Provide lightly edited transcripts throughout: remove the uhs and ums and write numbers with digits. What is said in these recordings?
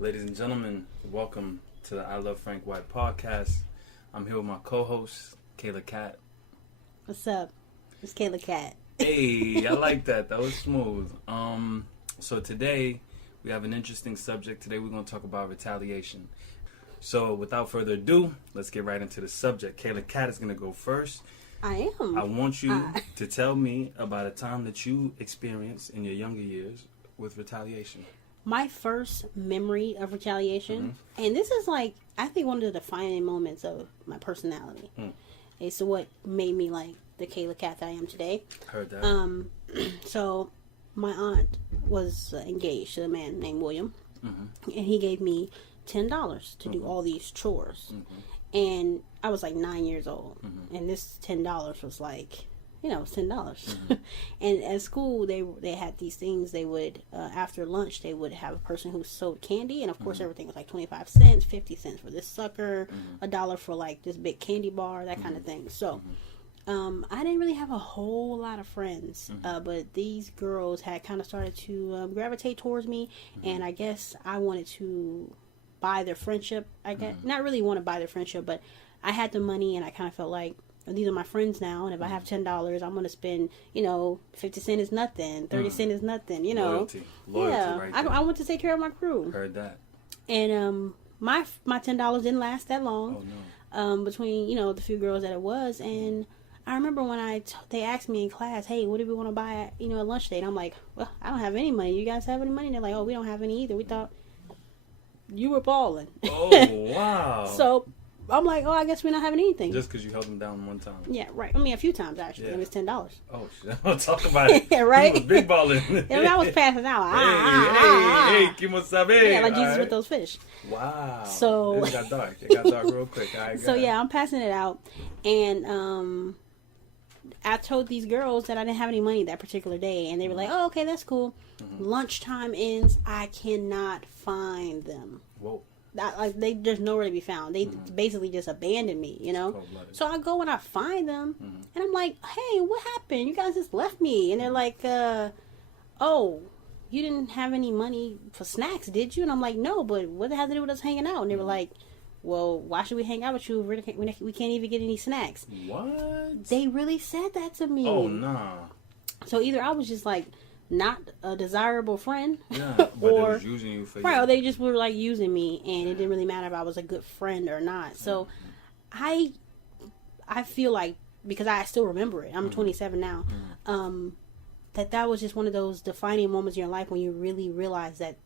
Ladies and gentlemen, welcome to the I Love Frank White podcast. I'm here with my co-host, Kayla Cat. What's up? It's Kayla Cat. Hey, I like that. That was smooth. So today we have an interesting subject. Today we're going to talk about retaliation. So without further ado, let's get right into the subject. Kayla Cat is going to go first. I am. I want you to tell me about a time that you experienced in your younger years with retaliation. My first memory of retaliation, and this is like, I think one of the defining moments of my personality. It's what made me like the Kayla Cat that I am today. Heard that. So my aunt was engaged to a man named William, and he gave me $10 to do all these chores. And I was like 9 years old, and this $10 was like, $10. And at school, they had these things. They would, after lunch, they would have a person who sold candy, and of course, everything was like 25 cents, 50 cents for this sucker, $1 for like this big candy bar, that kind of thing. So, I didn't really have a whole lot of friends, but these girls had kind of started to gravitate towards me, and I guess I wanted to buy their friendship. I guess not really want to buy their friendship, but I had the money, and I kind of felt like, these are my friends now, and if I have $10, I'm going to spend, 50 cents is nothing, 30 cents is nothing, Loyalty yeah, right I want to take care of my crew. Heard that. And my $10 didn't last that long. Oh, no. Between, the few girls that it was, and I remember when they asked me in class, hey, what do we want to buy at, at lunch date? I'm like, well, I don't have any money. You guys have any money? And they're like, oh, we don't have any either. We thought you were balling. Oh, wow. So I'm like, oh, I guess we're not having anything. Just because you held them down one time. Yeah, right. I mean, a few times, actually. Yeah. It was $10. Oh, shit. I'll talk about it. Yeah, right? You was big balling. I was passing out. Hey, Kimo Sabe. Yeah, like Jesus with those fish. Wow. So it got dark. It got dark real quick. All right, so, yeah, I'm passing it out. And I told these girls that I didn't have any money that particular day. And they were like, oh, okay, that's cool. Lunchtime ends. I cannot find them. Whoa. There's nowhere to be found. They basically just abandoned me, So I go and I find them, and I'm like, hey, what happened? You guys just left me. And they're like, oh, you didn't have any money for snacks, did you? And I'm like, no, but what the hell did it do with us hanging out? And they were like, well, why should we hang out with you if we can't even get any snacks? What? They really said that to me. Oh, nah. So either I was just like, not a desirable friend, yeah, but or they was using you for or they just were like using me, and it didn't really matter if I was a good friend or not. So I feel like, because I still remember it, I'm 27 now, that was just one of those defining moments in your life when you really realize that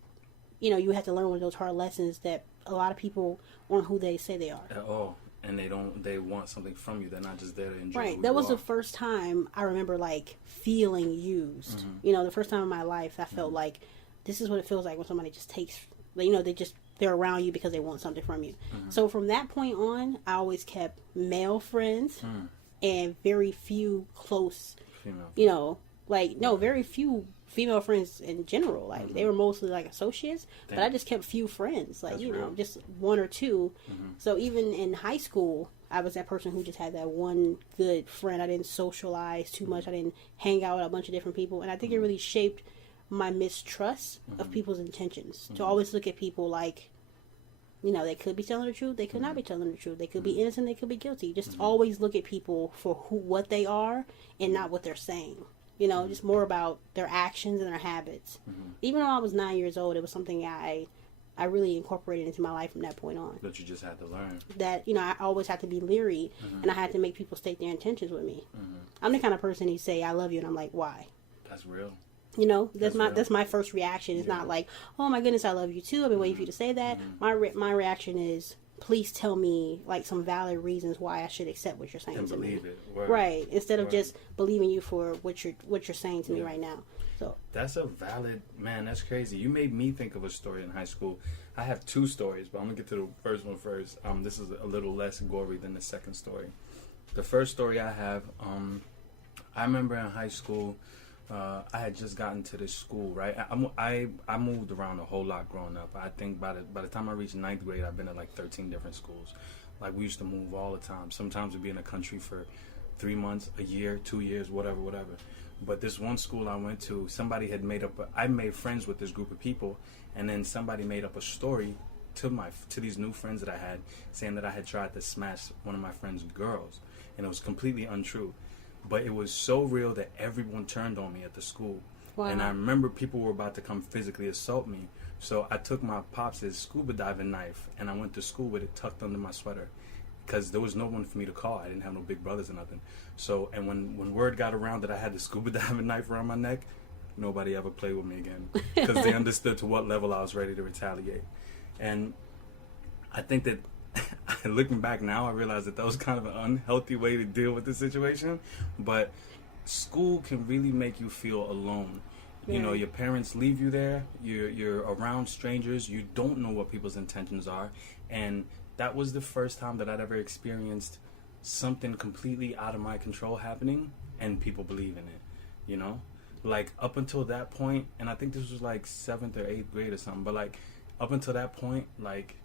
you have to learn one of those hard lessons that a lot of people aren't who they say they are at all. And they want something from you. They're not just there to enjoy. Right. That was the first time I remember like feeling used. The first time in my life I felt like this is what it feels like when somebody just takes, they're around you because they want something from you. So from that point on, I always kept male friends and very few close, female. Very few female friends in general. Like they were mostly like associates, but I just kept few friends, just one or two. So even in high school, I was that person who just had that one good friend. I didn't socialize too much. I didn't hang out with a bunch of different people, and I think it really shaped my mistrust of people's intentions. To always look at people like, they could be telling the truth, they could not be telling the truth, they could be innocent, they could be guilty. Just always look at people for what they are and not what they're saying. Just more about their actions and their habits. Even though I was 9 years old, it was something I really incorporated into my life from that point on. That you just had to learn. That, I always had to be leery, and I had to make people state their intentions with me. I'm the kind of person who say, I love you, and I'm like, why? That's real. That's my first reaction. It's not like, oh my goodness, I love you too. I've been waiting for you to say that. My reaction is, please tell me like some valid reasons why I should accept what you're saying and to me. Believe it. Word. Right. Instead of just believing you for what you're saying to me right now. So that's a valid, man, that's crazy. You made me think of a story in high school. I have two stories, but I'm gonna get to the first one first. This is a little less gory than the second story. The first story I have, I remember in high school, I had just gotten to this school, right? I moved around a whole lot growing up. I think by the time I reached 9th grade, I've been at like 13 different schools. Like, we used to move all the time. Sometimes we'd be in the country for 3 months, a year, 2 years, whatever. But this one school I went to, somebody had I made friends with this group of people, and then somebody made up a story to these new friends that I had, saying that I had tried to smash one of my friend's girls, and it was completely untrue. But it was so real that everyone turned on me at the school. Wow. And I remember people were about to come physically assault me. So I took my pops' scuba diving knife, and I went to school with it tucked under my sweater, because there was no one for me to call. I didn't have no big brothers or nothing. So, and when word got around that I had the scuba diving knife around my neck, nobody ever played with me again, because they understood to what level I was ready to retaliate. And I think that looking back now, I realize that was kind of an unhealthy way to deal with the situation. But school can really make you feel alone. Yeah. You know, your parents leave you there. You're around strangers. You don't know what people's intentions are. And that was the first time that I'd ever experienced something completely out of my control happening, and people believe in it. You know, like up until that point, and I think this was like 7th or 8th grade or something. But like up until that point, like,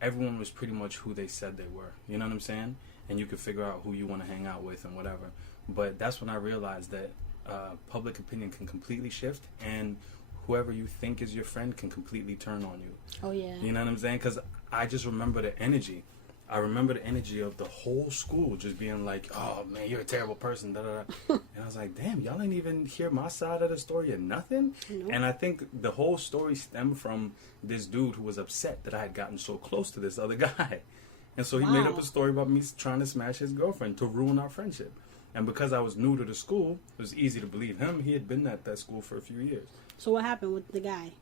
everyone was pretty much who they said they were. You know what I'm saying? And you could figure out who you want to hang out with and whatever. But that's when I realized that public opinion can completely shift, and whoever you think is your friend can completely turn on you. Oh, yeah. You know what I'm saying? Because I just remember the energy. I remember the energy of the whole school just being like, oh, man, you're a terrible person. Da, da, da. And I was like, damn, y'all ain't even hear my side of the story or nothing? Nope. And I think the whole story stemmed from this dude who was upset that I had gotten so close to this other guy. And so he made up a story about me trying to smash his girlfriend to ruin our friendship. And because I was new to the school, it was easy to believe him. He had been at that school for a few years. So what happened with the guy?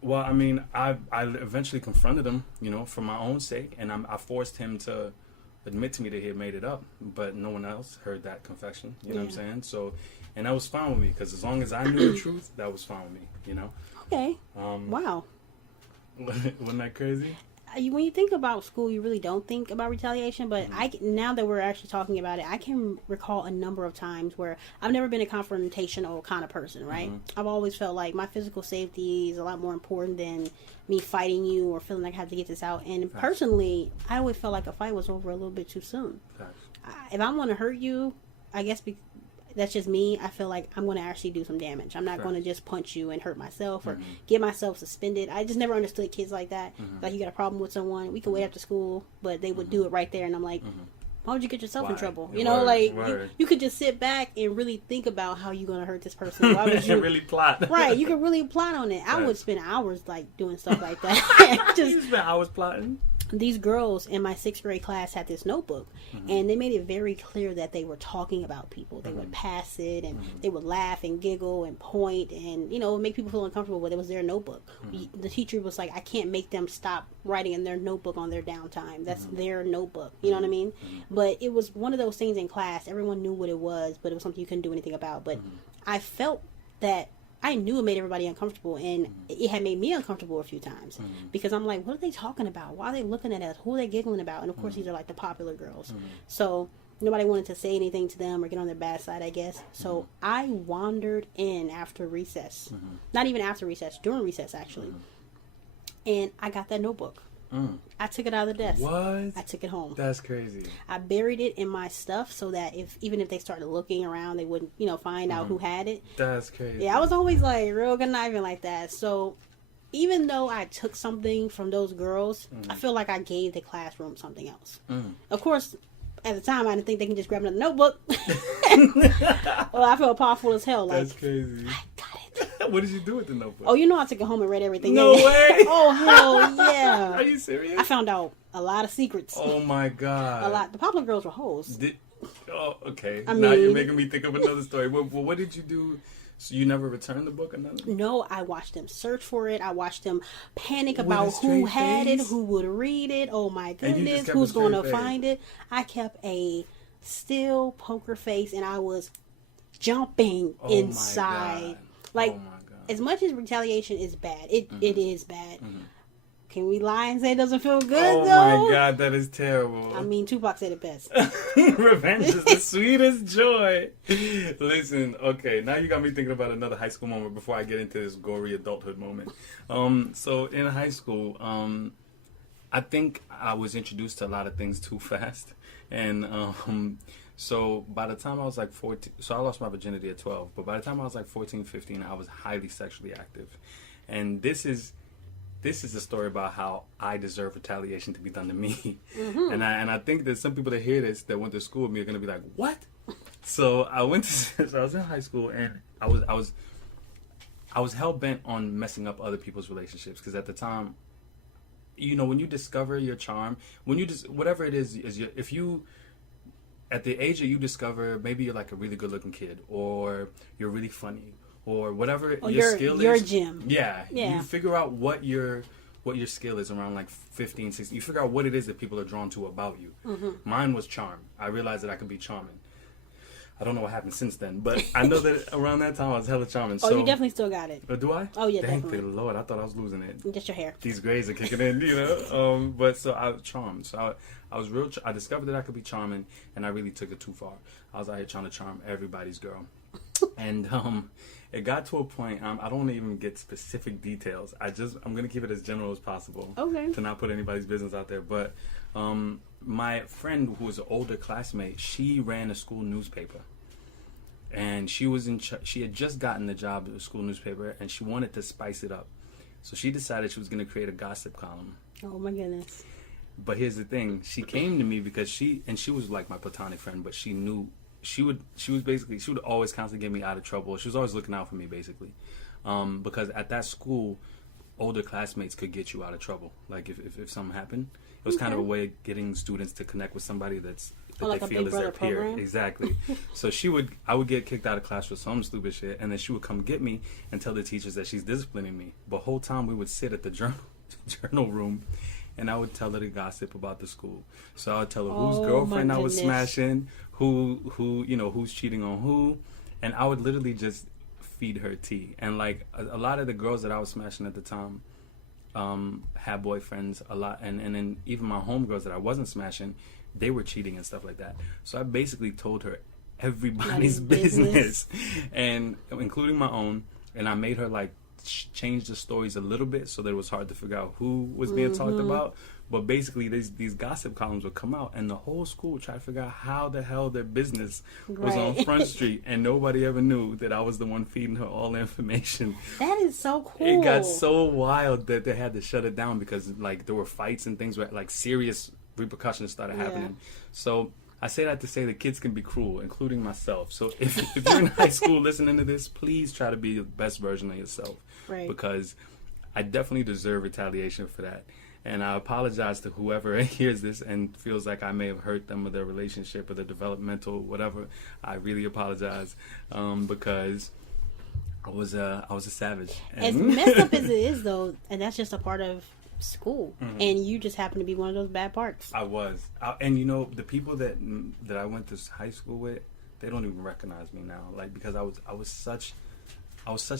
Well, I mean, I eventually confronted him, you know, for my own sake, and I forced him to admit to me that he had made it up, but no one else heard that confession, you know what I'm saying? So, and that was fine with me, because as long as I knew the truth, that was fine with me, you know? Okay. Wow. Wasn't that crazy? When you think about school, you really don't think about retaliation, but now that we're actually talking about it, I can recall a number of times where I've never been a confrontational kind of person, right? I've always felt like my physical safety is a lot more important than me fighting you or feeling like I have to get this out. And personally, I always felt like a fight was over a little bit too soon. If I want to hurt you, I guess that's just me. I feel like I'm going to actually do some damage. I'm not going to just punch you and hurt myself or get myself suspended. I just never understood kids like that. Like, you got a problem with someone, we can wait after school, but they would do it right there. And I'm like, why would you get yourself in trouble? You know, you could just sit back and really think about how you're going to hurt this person. Why would you really plot? Right, you could really plot on it. I would spend hours like doing stuff like that. You spend hours plotting. These girls in my 6th grade class had this notebook, and they made it very clear that they were talking about people. They would pass it, and they would laugh and giggle and point, and, you know, make people feel uncomfortable, but it was their notebook. The teacher was like, I can't make them stop writing in their notebook on their downtime. That's their notebook. You know what I mean? But it was one of those things in class. Everyone knew what it was, but it was something you couldn't do anything about. But I felt that I knew it made everybody uncomfortable, and it had made me uncomfortable a few times because I'm like, what are they talking about? Why are they looking at us? Who are they giggling about? And of course, these are like the popular girls. So nobody wanted to say anything to them or get on their bad side, I guess. So I wandered in after recess, not even after recess, during recess actually, and I got that notebook. I took it out of the desk. What? I took it home. That's crazy. I buried it in my stuff so that even if they started looking around, they wouldn't, you know, find out who had it. That's crazy. Yeah, I was always like real conniving like that. So even though I took something from those girls, I feel like I gave the classroom something else. Of course, at the time, I didn't think they can just grab another notebook. Well, I felt powerful as hell. Like, that's crazy. I got it. What did you do with the notebook? Oh, you know I took it home and read everything. No way. Oh, hell yeah. Are you serious? I found out a lot of secrets. Oh, my God. A lot. The popular girls were hoes. Okay. Now you're making me think of another story. Well, what did you do? So you never returned the book or nothing? No, I watched them search for it. I watched them panic about who had it, who would read it. Oh, my goodness. Who's going to find it? I kept a still poker face, and I was jumping inside. Like, as much as retaliation is bad, it is bad. Can we lie and say it doesn't feel good, though? Oh, my God, that is terrible. I mean, Tupac said it best. Revenge is the sweetest joy. Listen, okay, now you got me thinking about another high school moment before I get into this gory adulthood moment. So in high school, I think I was introduced to a lot of things too fast. And So by the time I was like 14, so I lost my virginity at 12, but by the time I was like 14, 15, I was highly sexually active. And this is a story about how I deserve retaliation to be done to me. Mm-hmm. And I think that some people that hear this that went to school with me are going to be like, what? So I was in high school, and I was hell bent on messing up other people's relationships, because at the time, you know, when you discover your charm, when you just, whatever it is if you, at the age that you discover, maybe you're like a really good looking kid, or you're really funny, or whatever your skill is. Your gym. Yeah. You figure out what your skill is around like 15, 16. You figure out what it is that people are drawn to about you. Mm-hmm. Mine was charm. I realized that I could be charming. I don't know what happened since then, but I know that around that time I was hella charming. Oh, so, you definitely still got it. Do I? Oh, yeah, Thank definitely. the Lord. I thought I was losing it. Just your hair. These grays are kicking in, you know? But so I was charmed. So I was real. I discovered that I could be charming, and I really took it too far. I was out here trying to charm everybody's girl. And it got to a point, I don't want to even get specific details. I'm going to keep it as general as possible. Okay. To not put anybody's business out there. But my friend, who was an older classmate, she ran a school newspaper. And she was she had just gotten the job at the school newspaper, and she wanted to spice it up. So she decided she was going to create a gossip column. Oh my goodness. But here's the thing. She came to me because she was like my platonic friend, but she knew she would always constantly get me out of trouble. She was always looking out for me, basically. Because at that school, older classmates could get you out of trouble. Like if something happened, it was kind of a way of getting students to connect with somebody that like they feel is their peer. Program? Exactly. So I would get kicked out of class for some stupid shit, and then she would come get me and tell the teachers that she's disciplining me. But whole time we would sit at the journal room, and I would tell her the gossip about the school. So I would tell her whose girlfriend I was smashing, who's cheating on who, and I would literally just feed her tea. And like a lot of the girls that I was smashing at the time had boyfriends a lot, and then even my homegirls that I wasn't smashing, they were cheating and stuff like that. So I basically told her everybody's business, and including my own, and I made her like change the stories a little bit so that it was hard to figure out who was being talked about. But basically these gossip columns would come out, and the whole school would try to figure out how the hell their business was on Front Street, and nobody ever knew that I was the one feeding her all the information. That is so cool. It got so wild that they had to shut it down because like there were fights and things where like serious repercussions started happening. So I say that to say that kids can be cruel, including myself. So if you're in high school listening to this, please try to be the best version of yourself. Right. Because I definitely deserve retaliation for that. And I apologize to whoever hears this and feels like I may have hurt them or their relationship or their developmental whatever. I really apologize because I was a savage. As messed up as it is, though, and that's just a part of school, and you just happen to be one of those bad parts. I was, and you know, the people that I went to high school with, they don't even recognize me now, like because I was such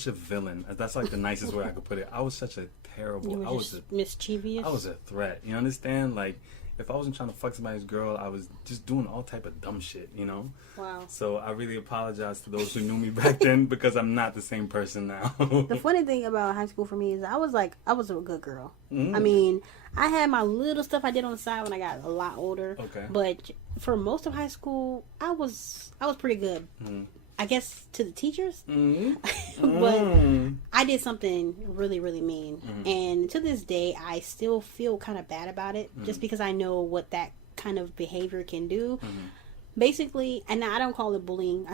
a villain. That's like the nicest way I could put it. I was such a terrible. I was mischievous. I was a threat. You understand? Like if I wasn't trying to fuck somebody's girl, I was just doing all type of dumb shit. You know? Wow. So I really apologize to those who knew me back then because I'm not the same person now. The funny thing about high school for me is I was a good girl. I mean, I had my little stuff I did on the side when I got a lot older. Okay. But for most of high school, I was pretty good. I guess to the teachers, but I did something really, really mean, and to this day, I still feel kind of bad about it, just because I know what that kind of behavior can do. Basically, and I don't call it bullying.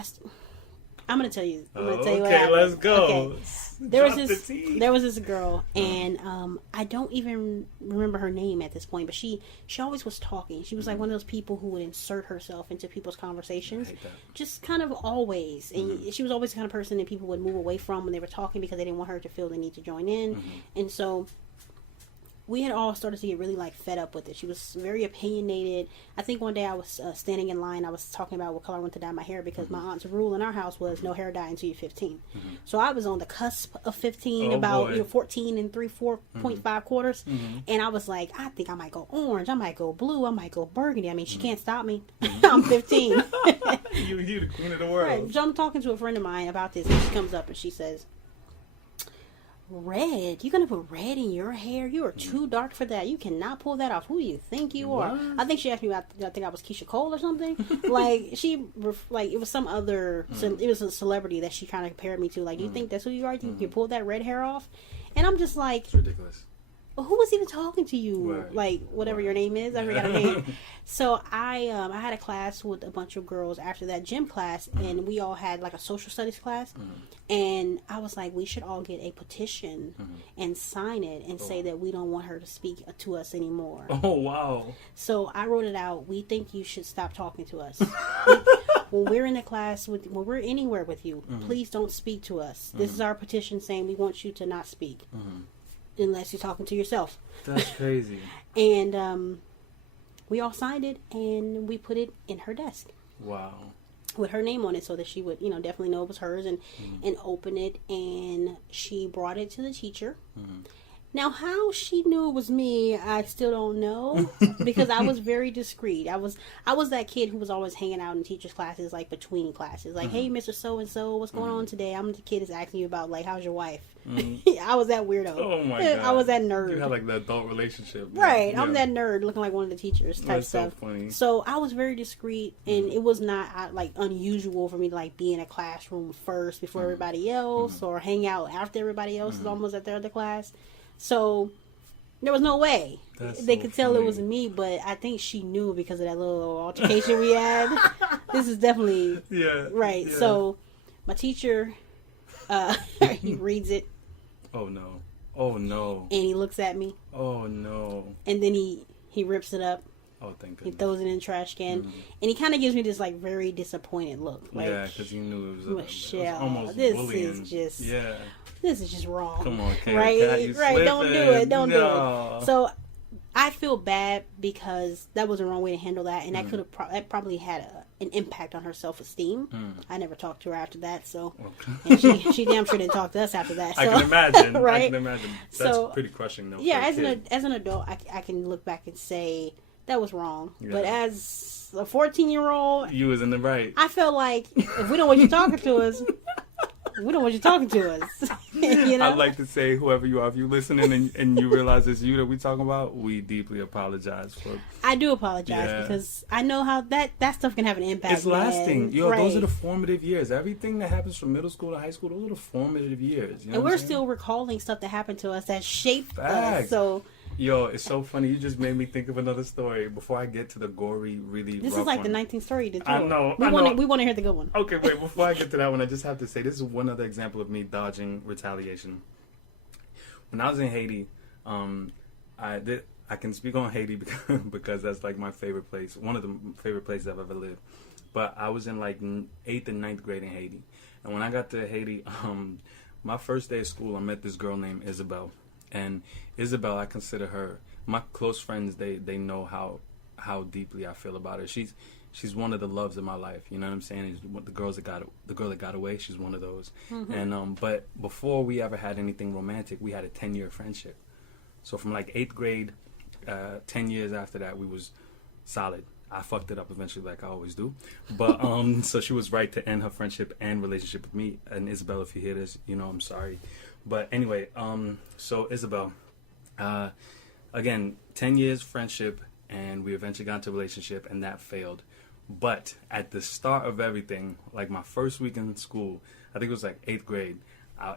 I'm gonna tell you. I'm gonna tell you what happened. Let's go. Okay. There was this girl, and I don't even remember her name at this point, but she always was talking. She was like one of those people who would insert herself into people's conversations, just kind of always. And she was always the kind of person that people would move away from when they were talking because they didn't want her to feel the need to join in. And so we had all started to get really like fed up with it. She was very opinionated. I think one day I was standing in line. I was talking about what color I wanted to dye my hair because my aunt's rule in our house was no hair dye until you're 15. So I was on the cusp of 15, 14 and 4.5 quarters. And I was like, I think I might go orange. I might go blue. I might go burgundy. I mean, she can't stop me. I'm 15. You the queen of the world. Right. So I'm talking to a friend of mine about this, and she comes up and she says, red? You're gonna put red in your hair? You are too dark for that. You cannot pull that off. Who do you think you are? What? I think she asked me about, I think I was Keisha Cole or something. Like, like, it was some other, it was a celebrity that she kind of compared me to. Like, do you think that's who you are? You can pull that red hair off? And I'm just like, It's ridiculous. who was even talking to you? Right. Like, whatever your name is, I forgot her name. So I had a class with a bunch of girls after that gym class, and we all had like a social studies class, and I was like, we should all get a petition and sign it and say that we don't want her to speak to us anymore. Oh, wow. So I wrote it out. We think you should stop talking to us. When we're in the class, when we're anywhere with you, please don't speak to us. This is our petition saying we want you to not speak. Unless you're talking to yourself. That's crazy. And we all signed it, and we put it in her desk. Wow. With her name on it, so that she would, definitely know it was hers, and open it. And she brought it to the teacher. Now, how she knew it was me, I still don't know, because I was very discreet. I was that kid who was always hanging out in teachers' classes, like between classes, like, hey, Mr. So and So, what's going on today? I'm the kid that's asking you about, like, how's your wife? I was that weirdo. Oh my God. I was that nerd. You had like the adult relationship. Right. Yeah. I'm that nerd looking like one of the teachers type That's stuff. so funny. So I was very discreet, and it was not like unusual for me to like be in a classroom first before everybody else, or hang out after everybody else is almost at their other class. So there was no way they could tell it was me, but I think she knew because of that little altercation we had. This is definitely right. Yeah. So my teacher, he reads it. Oh no! Oh no! And he looks at me. Oh no! And then he rips it up. Oh, thank He goodness. throws it in the trash can, and he kind of gives me this like very disappointed look. Like, yeah, because he knew it was Michelle, almost this bullying. is just this is just wrong. Come on, Kate. Right? Don't do it. Don't do No. it. So I feel bad because that was the wrong way to handle that, and that could have that probably had an impact on her self-esteem. I never talked to her after that, so and she damn sure didn't talk to us after that. So. I can imagine. Right? I can imagine. That's So, pretty crushing, though. Yeah, for a kid. as an adult, I can look back and say that was wrong. Yeah. But as a 14-year-old, You was in the right. I felt like if we don't want you talking to us, we don't want you talking to us. You know? I'd like to say, whoever you are, if you're listening and you realize it's you that we talking about, we deeply apologize for. I do apologize because I know how that stuff can have an impact. It's lasting. Yo, right. Those are the formative years. Everything that happens from middle school to high school, those are the formative years. You know and what we're I'm saying? still recalling stuff that happened to us that shaped Facts. us. So Yo, it's so funny. You just made me think of another story before I get to the gory, really this rough is like one. the 19th story. I know. We want to hear the good one. Okay, wait. Before I get to that one, I just have to say this is one other example of me dodging retaliation. When I was in Haiti, I can speak on Haiti because that's like my favorite place, one of the favorite places I've ever lived. But I was in like 8th and 9th grade in Haiti, and when I got to Haiti, my first day of school, I met this girl named Isabel, and Isabel, I consider her my close friends. They know how deeply I feel about her. She's one of the loves of my life. You know what I'm saying? The girl that got away. She's one of those. And but before we ever had anything romantic, we had a 10-year friendship. So from like 8th grade, 10 years after that, we was solid. I fucked it up eventually, like I always do. But so she was right to end her friendship and relationship with me. And Isabel, if you hear this, I'm sorry. But anyway, so Isabel, again, 10 years friendship, and we eventually got into a relationship, and that failed. But at the start of everything, like my first week in school, I think it was like 8th grade,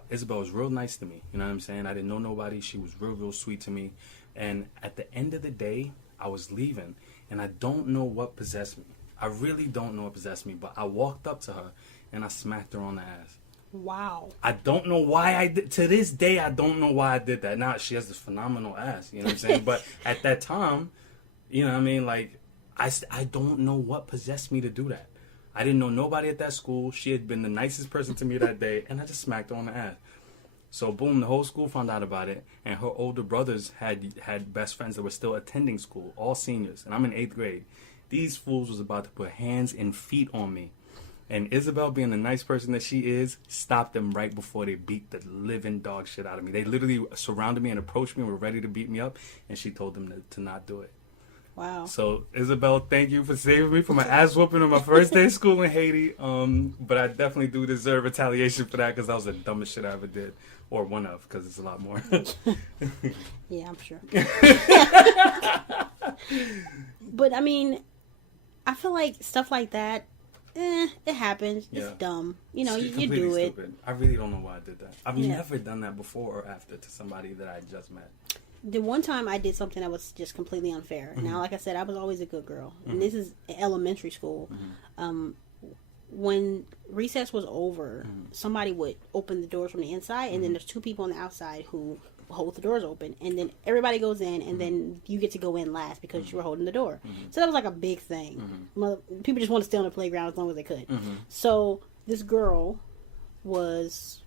Isabel was real nice to me. You know what I'm saying? I didn't know nobody. She was real, real sweet to me. And at the end of the day, I was leaving, and I don't know what possessed me. I really don't know what possessed me, but I walked up to her, and I smacked her on the ass. Wow. I don't know why I did. To this day, I don't know why I did that. Now, she has this phenomenal ass, you know what I'm saying? But at that time, you know what I mean? Like, I don't know what possessed me to do that. I didn't know nobody at that school. She had been the nicest person to me that day, and I just smacked her on the ass. So, boom, the whole school found out about it, and her older brothers had best friends that were still attending school, all seniors, and I'm in 8th grade. These fools was about to put hands and feet on me. And Isabel, being the nice person that she is, stopped them right before they beat the living dog shit out of me. They literally surrounded me and approached me and were ready to beat me up, and she told them to not do it. Wow. So, Isabel, thank you for saving me from my ass whooping on my first day of school in Haiti. But I definitely do deserve retaliation for that because that was the dumbest shit I ever did. Or one of, because it's a lot more. Yeah, I'm sure. But, I mean, I feel like stuff like that, it happens. It's dumb. You know, you do it. Stupid. I really don't know why I did that. I've never done that before or after to somebody that I just met. The one time I did something that was just completely unfair. Mm-hmm. Now, like I said, I was always a good girl. Mm-hmm. And this is elementary school. Mm-hmm. When recess was over, somebody would open the doors from the inside, and then there's two people on the outside who hold the doors open, and then everybody goes in, and then you get to go in last because you were holding the door. So that was like a big thing. People just want to stay on the playground as long as they could. So this girl was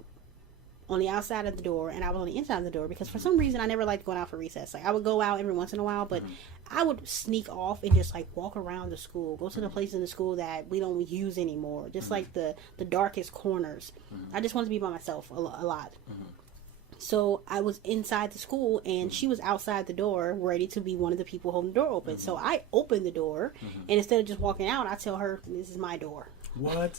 on the outside of the door, and I was on the inside of the door because for some reason I never liked going out for recess. Like I would go out every once in a while, but I would sneak off and just like walk around the school, go to the places in the school that we don't use anymore, just like the darkest corners. I just wanted to be by myself a lot. So I was inside the school, and she was outside the door, ready to be one of the people holding the door open. So I opened the door, and instead of just walking out, I tell her, "This is my door." What?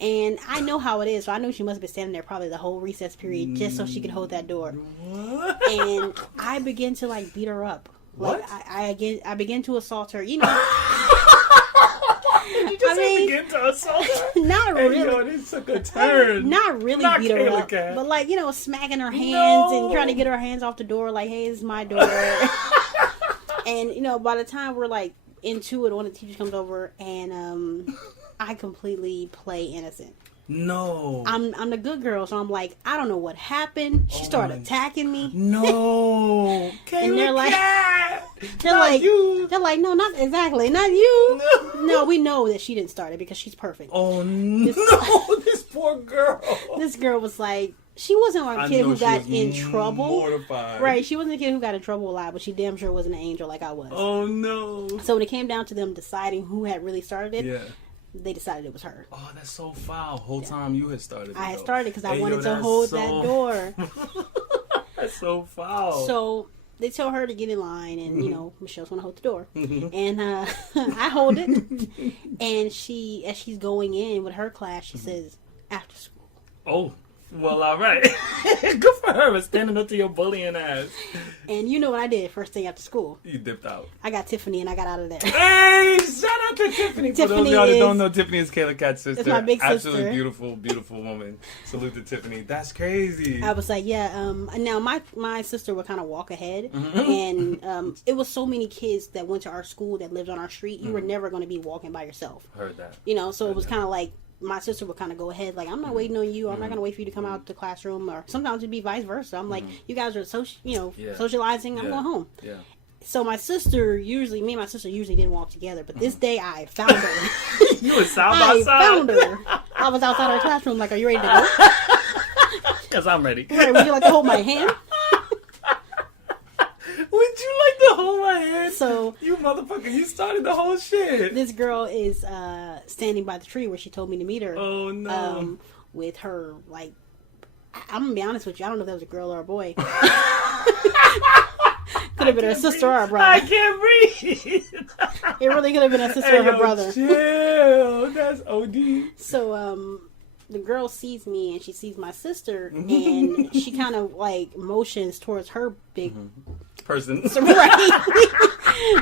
And I know how it is, so I know she must have been standing there probably the whole recess period just so she could hold that door. What? And I begin to like beat her up. What? Like I begin to assault her. You know. Did you just begin to assault her? Not really. Yo, this took a turn. Not really beat her up, but like, you know, smacking her hands and trying to get her hands off the door. Like, hey, this is my door. And you know, by the time we're like into it, one of the teachers comes over, and I completely play innocent. No. I'm the good girl, so I'm like, I don't know what happened. She started attacking me. No. And they're like, you. They're like, no, not exactly, not you. No, we know that she didn't start it because she's perfect. Oh no, this poor girl. This girl was like, she wasn't a kid who got in trouble. Mortified. Right, she wasn't a kid who got in trouble a lot, but she damn sure wasn't an angel like I was. Oh no. So when it came down to them deciding who had really started it, they decided it was her. Oh, that's so foul. Whole time you had started it. I had started because I wanted to hold that door. That's so foul. So they tell her to get in line, and you know, Michelle's gonna hold the door, and I hold it. And as she's going in with her class, she says, "After school." Oh. Well, all right. Good for her for standing up to your bullying ass. And you know what I did first thing after school? You dipped out. I got Tiffany and I got out of there. Hey, shout out to Tiffany. For those of y'all that don't know, Tiffany is Kayla Cat's sister. It's my big sister. Absolutely beautiful, beautiful woman. Salute to Tiffany. That's crazy. I was like, yeah. Now my sister would kind of walk ahead, and it was so many kids that went to our school that lived on our street. You were never going to be walking by yourself. Heard that. You know, so it was kind of like, my sister would kind of go ahead, like, I'm not waiting on you. I'm not going to wait for you to come out the classroom. Or sometimes it'd be vice versa. I'm like, you guys are socializing. I'm going home. Yeah. So my sister usually didn't walk together. But this day I found her. You were side by side. I found her. I was outside her classroom like, are you ready to go? Because I'm ready. Right, would you like to hold my hand? Would you like to hold my hand? So you motherfucker, you started the whole shit. This girl is standing by the tree where she told me to meet her. Oh no. With her, like, I'm gonna be honest with you, I don't know if that was a girl or a boy. Could have been her sister or her brother. I can't breathe. It really could have been her sister or her brother. Chill. That's OD. So the girl sees me and she sees my sister, and she kind of like motions towards her big person. So, right.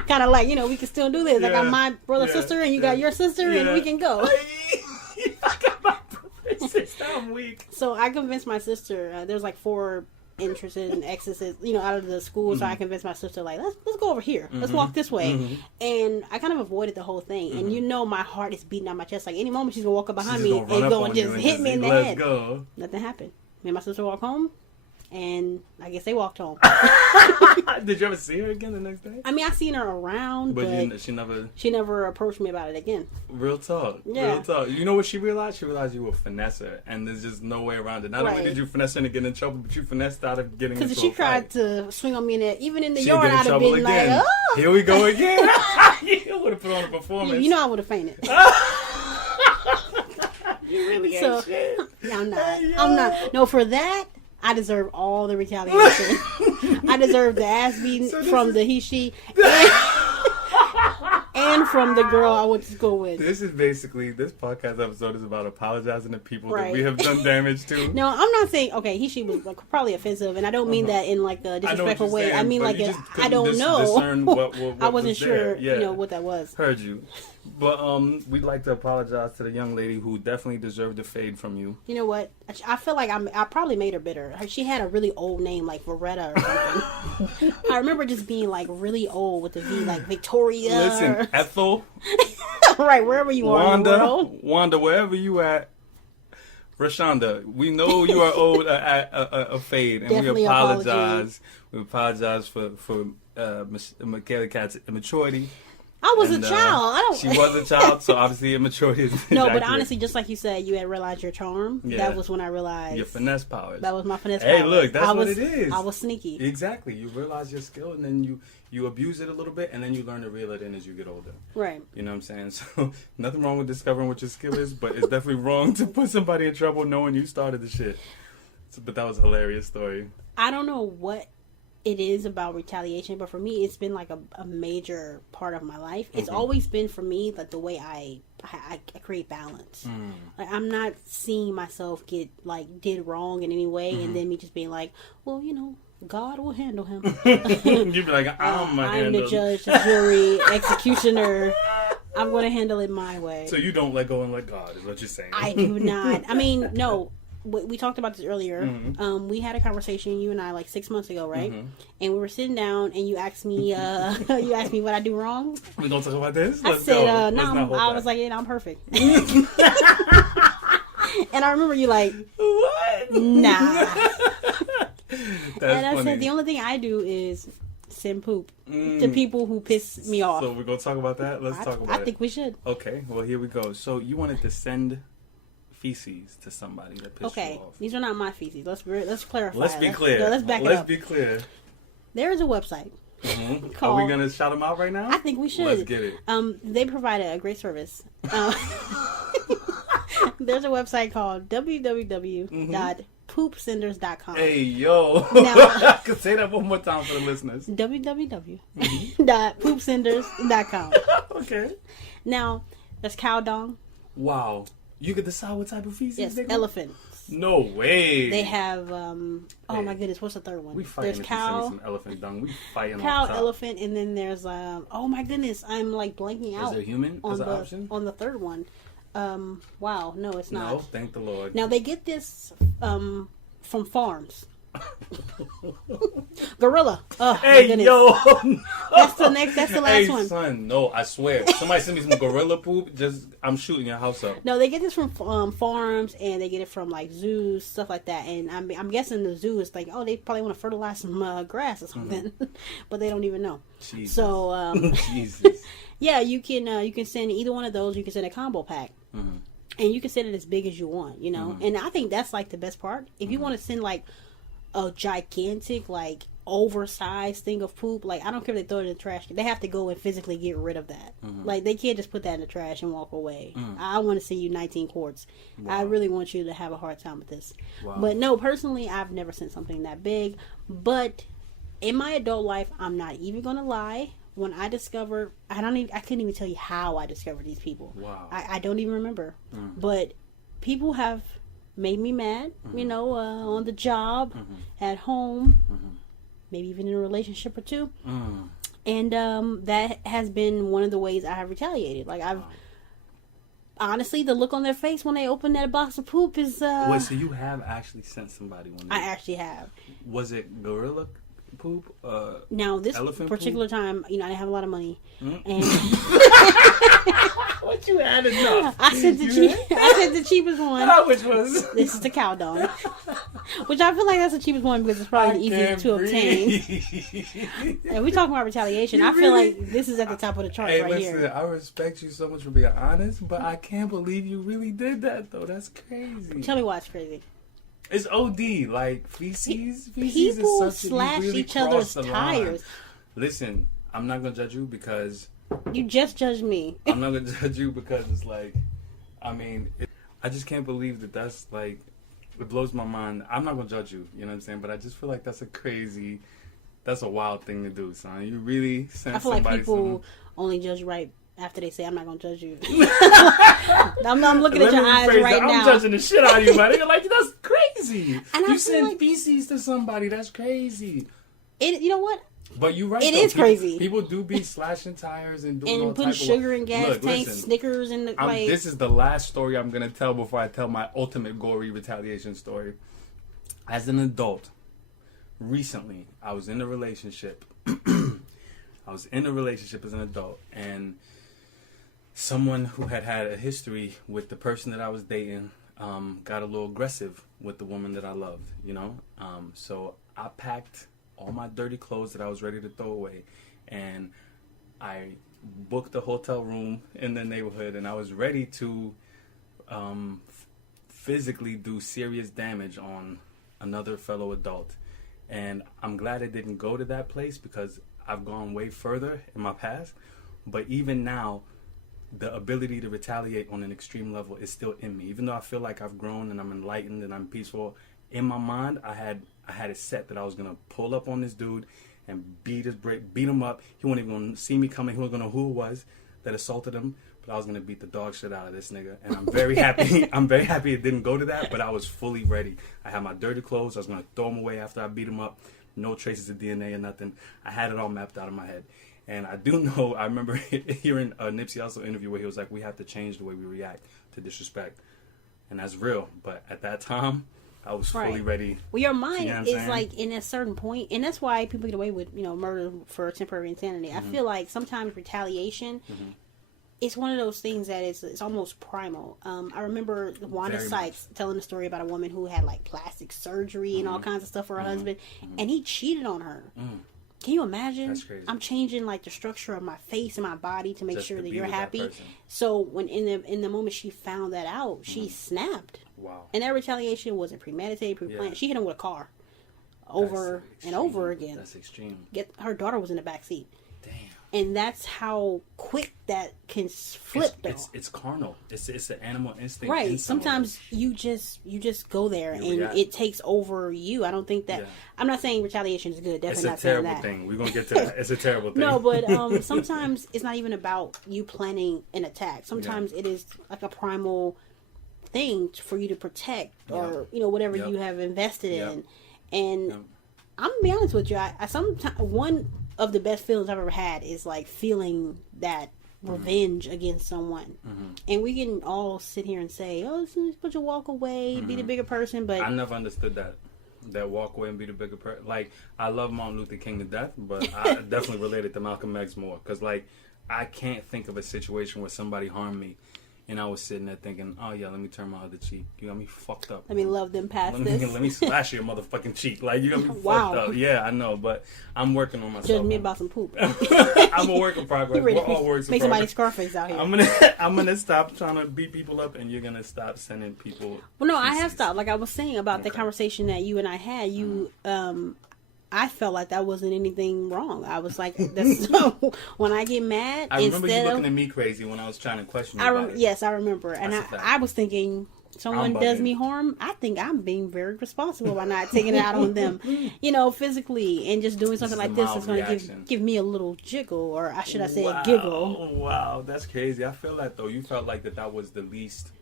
Kind of like, you know, we can still do this. I got my brother, sister, and you got your sister, and we can go. I got my brother, sister. I'm weak. So I convinced my sister. There's like 4 entrances and exits, you know, out of the school. So I convinced my sister, like, let's go over here. Let's walk this way. And I kind of avoided the whole thing. And you know, my heart is beating out my chest. Like, any moment she's gonna walk up behind me and go and just hit me in the head. Go. Nothing happened. Me and my sister walked home. And I guess they walked home. Did you ever see her again the next day? I mean, I seen her around, but she never approached me about it again. Real talk. Yeah. Real talk. You know what she realized? She realized you were a finesser, and there's just no way around it. Not only did you finesse her to get in trouble, but you finessed out of getting into a fight. Because if she tried to swing on me in there, even in the yard, I'd have been again. Like, oh! Here we go again. You would have put on a performance. You know I would have fainted. You really ain't shit. Yeah, I'm not. Hey, I'm not. No, for that, I deserve all the retaliation. I deserve the ass beating from the he, she. and from the girl I went to school with. This podcast episode is about apologizing to people Right. that we have done damage to. No, I'm not saying, okay, she was like, probably offensive, and I don't mean that in like a disrespectful way. Saying, I mean like I don't know. Discern what I wasn't sure, yeah. what that was. Heard you. But we'd like to apologize to the young lady who definitely deserved a fade from you. You know what? I feel like I probably made her bitter. She had a really old name like Veretta or something. I remember just being like really old with the V, like Victoria. Listen, Ethel. Right, wherever you are in the world. Wanda, wherever you at. Rashonda, we know you are owed a fade, and Definitely we apologize. We apologize for Michaela Cat's immaturity. I was a child. She was a child, so obviously immaturity is No, accurate. but honestly, just like you said, you had realized your charm. Yeah. That was when I realized Your finesse powers. That was my finesse powers. Hey, look, that's what it is. I was sneaky. Exactly. You realize your skill, and then you abuse it a little bit, and then you learn to reel it in as you get older. Right. You know what I'm saying? So nothing wrong with discovering what your skill is, but it's definitely wrong to put somebody in trouble knowing you started the shit. So, but that was a hilarious story. I don't know what it is about retaliation, but for me, it's been like a major part of my life. It's always been for me like the way I create balance. Like I'm not seeing myself get like did wrong in any way, and then me just being like, well, God will handle him. You'd be like, I'm the judge, the jury, executioner. I'm going to handle it my way. So you don't let go and let God, is what you're saying? I do not. I mean, no. We talked about this earlier. We had a conversation, you and I, like 6 months ago, right? And we were sitting down, and you asked me, what I do wrong. We gonna talk about this? I said, no. I was like, yeah, I'm perfect. And I remember you like, what? Nah. That's and I funny. said, the only thing I do is send poop to people who piss me off. So we're gonna talk about that. Let's talk about it. I think we should. Okay. Well, here we go. So you wanted to send feces to somebody that pissed you off. These are not my feces. Let's clarify. Let's be clear. Let's back it up. Let's be clear. There is a website. Are we gonna shout them out right now? I think we should. Let's get it. They provide a great service. There's a website called www.poopsenders.com. Hey yo! Now, I could say that one more time for the listeners. www.poopsenders.com. Okay. Now, there's cow dung. Wow. You can decide what type of feces. Yes, they elephants. No way. They have. Oh my goodness, what's the third one? We fighting There's if you send me some elephant dung. We fighting cow, on top. elephant, and then there's oh my goodness, I'm like blanking out. Is there human on as an the option? on the third one? Wow, no, it's not. No, thank the Lord. Now they get this from farms. Gorilla. Oh, hey my goodness. yo, That's the last one. Son, no, I swear. Somebody send me some gorilla poop. I'm shooting your house up. No, they get this from farms, and they get it from like zoos, stuff like that. And I'm guessing the zoo is like, oh, they probably want to fertilize some grass or something, but they don't even know. Jesus. So, Jesus. Yeah, you can send either one of those. You can send a combo pack. And you can send it as big as you want, And I think that's like the best part. If you want to send like a gigantic, like oversized thing of poop, like I don't care if they throw it in the trash. They have to go and physically get rid of that. Like they can't just put that in the trash and walk away. I want to see you 19 quarts. Wow. I really want you to have a hard time with this. Wow. But no, personally, I've never sent something that big. But in my adult life, I'm not even gonna lie. When I discovered, I couldn't even tell you how I discovered these people. Wow. I don't even remember. But people have made me mad, on the job, at home, maybe even in a relationship or two. And that has been one of the ways I have retaliated. Like honestly, the look on their face when they open that box of poop is... Wait, so you have actually sent somebody one? I actually have. Was it gorilla poop? Now, this particular poop? Time, I didn't have a lot of money. And... What you had enough? I said the cheapest one. Which was? This is the cow dung. Which I feel like that's the cheapest one because it's probably the easiest to obtain. And we talking about retaliation. I feel like this is at the top of the chart here. I respect you so much for being honest, but I can't believe you really did that though. That's crazy. Tell me why it's crazy. It's OD. Like feces. People is such slash really each other's tires. Listen, I'm not gonna judge you because you just judged me. I'm not gonna judge you because it's like, I just can't believe that's like, it blows my mind. I'm not gonna judge you, you know what I'm saying? But I just feel like that's a wild thing to do, son. You really sent somebody. I feel like people only judge right after they say, I'm not going to judge you. I'm looking at your eyes right now. I'm judging the shit out of you, man. Like, that's crazy. And you send feces to somebody. That's crazy. You know what? But you're right. It is crazy. People do be slashing tires and doing all putting type sugar of, in gas tanks, Snickers in the like. This is the last story I'm gonna tell before I tell my ultimate gory retaliation story. As an adult, recently I was in a relationship. I was in a relationship as an adult, and someone who had a history with the person that I was dating got a little aggressive with the woman that I loved. You know, so I packed all my dirty clothes that I was ready to throw away, and I booked a hotel room in the neighborhood, and I was ready to physically do serious damage on another fellow adult. And I'm glad I didn't go to that place, because I've gone way further in my past. But even now, the ability to retaliate on an extreme level is still in me. Even though I feel like I've grown and I'm enlightened and I'm peaceful, in my mind I had it set that I was gonna pull up on this dude and beat him up. He wasn't even gonna see me coming. He wasn't gonna know who it was that assaulted him. But I was gonna beat the dog shit out of this nigga. And I'm very happy. I'm very happy it didn't go to that. But I was fully ready. I had my dirty clothes. I was gonna throw them away after I beat him up. No traces of DNA or nothing. I had it all mapped out in my head. And I do know, I remember hearing a Nipsey Hussle interview where he was like, we have to change the way we react to disrespect. And that's real. But at that time, I was fully ready. Well, your mind is like in a certain point, and that's why people get away with, murder for temporary insanity. Mm-hmm. I feel like sometimes retaliation is one of those things that it's almost primal. I remember Wanda Sykes telling a story about a woman who had like plastic surgery and all kinds of stuff for her husband, and he cheated on her. Can you imagine? That's crazy. I'm changing like the structure of my face and my body to make sure that you're happy. So when in the moment she found that out, she snapped. Wow. And that retaliation wasn't premeditated, pre-planned. Yeah. She hit him with a car over and over again. That's extreme. Her daughter was in the back seat. Damn. And that's how quick that can flip, though. It's carnal. It's an animal instinct. Right. Sometimes you just go there and it takes over you. I don't think that. Yeah. I'm not saying retaliation is good. Definitely not saying that. It's a terrible thing. We're gonna get to that. It's a terrible thing. No, but sometimes it's not even about you planning an attack. Sometimes it is like a primal thing for you to protect or whatever you have invested in. And I'm gonna be honest with you. I sometimes one of the best feelings I've ever had is like feeling that revenge against someone. And we can all sit here and say, oh, it's supposed to walk away, be the bigger person, but I never understood that walk away and be the bigger person. Like, I love Martin Luther King to death, but I definitely related to Malcolm X more, because like I can't think of a situation where somebody harmed me and I was sitting there thinking, oh yeah, let me turn my other cheek. You got me fucked up. Let me love them past this. Let me slash your motherfucking cheek. Like, you got me fucked up. Yeah, I know, but I'm working on myself. Judge me about some poop. I'm a work in progress. We're all works in progress. Make somebody Scarface out here. I'm gonna stop trying to beat people up, and you're gonna stop sending people. Well, no, I have stopped. Like I was saying about the conversation that you and I had. I felt like that wasn't anything wrong. I was like, when I get mad, I remember you looking at me crazy when I was trying to question you about it. Yes, I remember. And I was thinking, someone does me harm, I think I'm being very responsible by not taking it out on them, physically, and just doing something like this is going to give me a little jiggle, or should I say a giggle. Wow, that's crazy. I feel that, though. You felt like that was the least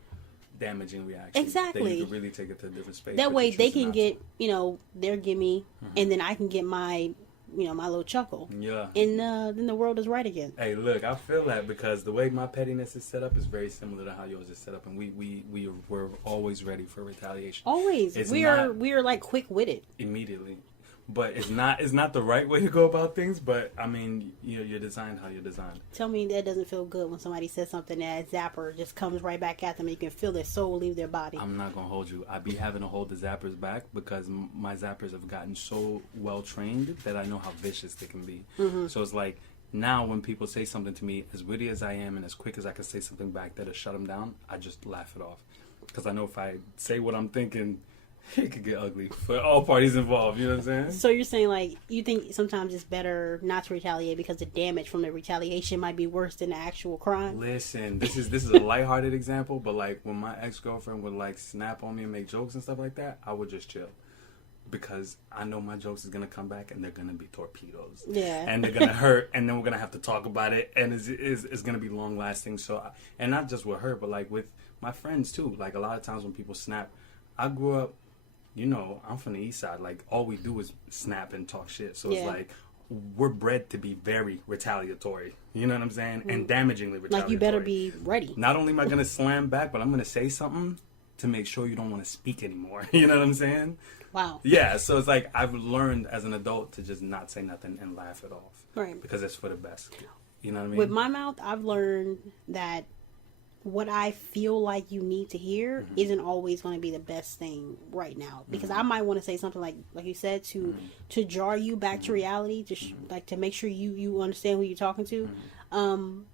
damaging reaction. Exactly. That you could really take it to a different space. That way they can get, their gimme, and then I can get my, my little chuckle. Yeah. And then the world is right again. Hey, look, I feel that because the way my pettiness is set up is very similar to how yours is set up, and we're always ready for retaliation. Always. We are like quick-witted. Immediately. But it's not the right way to go about things. But I mean, you're designed how you're designed. Tell me that doesn't feel good when somebody says something that zapper just comes right back at them, and you can feel their soul leave their body. I'm not gonna hold you. I be having to hold the zappers back because my zappers have gotten so well trained that I know how vicious they can be. So it's like now when people say something to me, as witty as I am and as quick as I can say something back that'll shut them down, I just laugh it off because I know if I say what I'm thinking, it could get ugly for all parties involved. You know what I'm saying? So you're saying, like, you think sometimes it's better not to retaliate because the damage from the retaliation might be worse than the actual crime? Listen, this is a lighthearted example, but like when my ex-girlfriend would like snap on me and make jokes and stuff like that, I would just chill. because I know my jokes is gonna come back and they're gonna be torpedoes. Yeah. And they're gonna hurt, and then we're gonna have to talk about it, and it's gonna be long lasting. So, and not just with her, but like with my friends too. Like a lot of times when people snap, I grew up, you know, I'm from the east side. Like all we do is snap and talk shit. So it's like we're bred to be very retaliatory. You know what I'm saying? And damagingly retaliatory. Like you better be ready. Not only am I gonna slam back, but I'm gonna say something to make sure you don't want to speak anymore. You know what I'm saying? Wow. Yeah, so it's like I've learned as an adult to just not say nothing and laugh it off. Right. Because it's for the best. You know what I mean? With my mouth, I've learned that what I feel like you need to hear isn't always going to be the best thing right now. Because I might want to say something like you said, to jar you back to reality, to like to make sure you understand who you're talking to.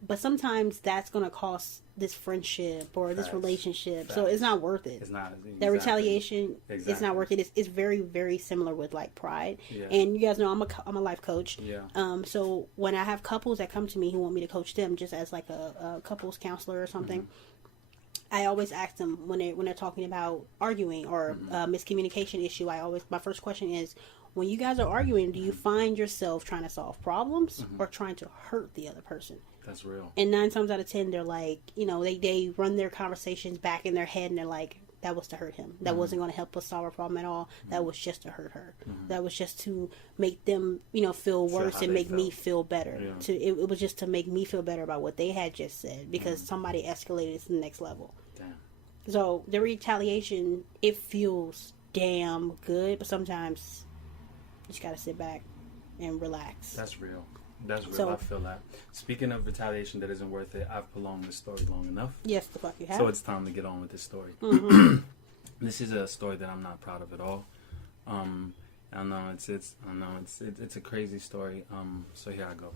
But sometimes that's going to cost this friendship or this relationship. So it's not worth it. It's not. Exactly. That retaliation, it's not worth it. It's very, very similar with like pride. Yeah. And you guys know I'm a life coach. Yeah. So when I have couples that come to me who want me to coach them just as like a couples counselor or something, I always ask them when they're talking about arguing or miscommunication issue. My first question is, when you guys are arguing, do you find yourself trying to solve problems or trying to hurt the other person? That's real. And 9 times out of 10, they're like, you know, they run their conversations back in their head and they're like, that was to hurt him. That wasn't going to help us solve a problem at all. That was just to hurt her. That was just to make them, you know, feel worse and make me feel better. Yeah. It was just to make me feel better about what they had just said because somebody escalated to the next level. Damn. So the retaliation, it feels damn good, but sometimes you just got to sit back and relax. That's real. That's real. So, I feel that. Speaking of retaliation that isn't worth it, I've prolonged this story long enough. Yes, the fuck you have. So it's time to get on with this story. This is a story that I'm not proud of at all. I know it's a crazy story. So here I go.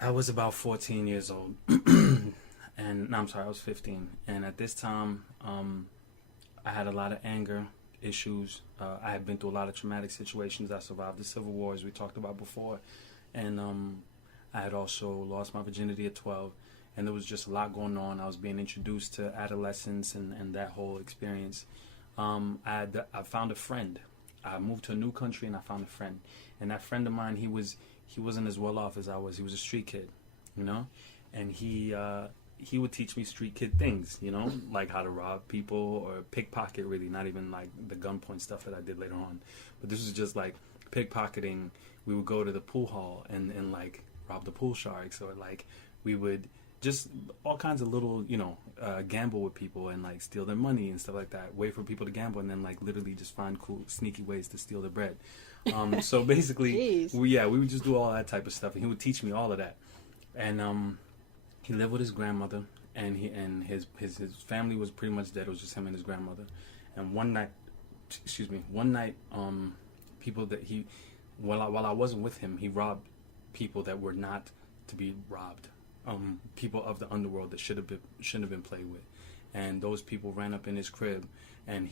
I was about 14 years old, and no, I'm sorry, I was 15. And at this time, I had a lot of anger issues. I had been through a lot of traumatic situations. I survived the Civil War, as we talked about before. And I had also lost my virginity at 12. And there was just a lot going on. I was being introduced to adolescence and that whole experience. I found a friend. I moved to a new country and I found a friend. And that friend of mine, he wasn't as well off as I was. He was a street kid, you know? And he would teach me street kid things, you know, like how to rob people or pickpocket, really, not even like the gunpoint stuff that I did later on. But this was just like pickpocketing. We would go to the pool hall and like rob the pool sharks, or like we would just all kinds of little, you know, gamble with people and like steal their money and stuff like that. Wait for people to gamble and then like literally just find cool, sneaky ways to steal their bread. So basically, we would just do all that type of stuff, and he would teach me all of that. And he lived with his grandmother, and his family was pretty much dead. It was just him and his grandmother. And one night, people that while I wasn't with him, he robbed people that were not to be robbed. People of the underworld that shouldn't have been played with. And those people ran up in his crib, and